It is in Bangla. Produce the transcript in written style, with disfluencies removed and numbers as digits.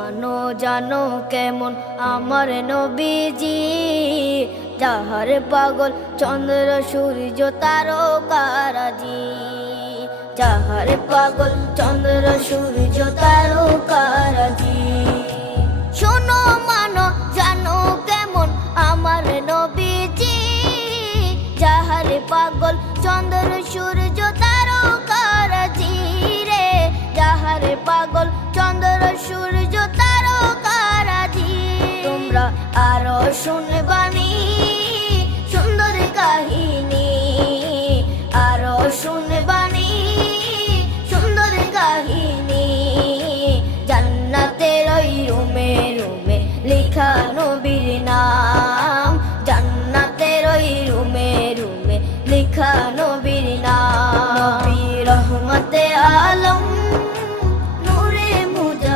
মানো জানো কেমন আমার নবীজি, যাহার পাগল চন্দ্র সূর্য তারকারাজি, যাহার পাগল চন্দ্র সূর্য তারকারাজি। শোনো মানো জানো কেমন আমার নবীজি, যাহার পাগল চন্দ্র সূর্য তারকারাজি রে, যাহার পাগল চন্দ্র সূর্য তারকারাজি। তোমরা আরো শুনবানি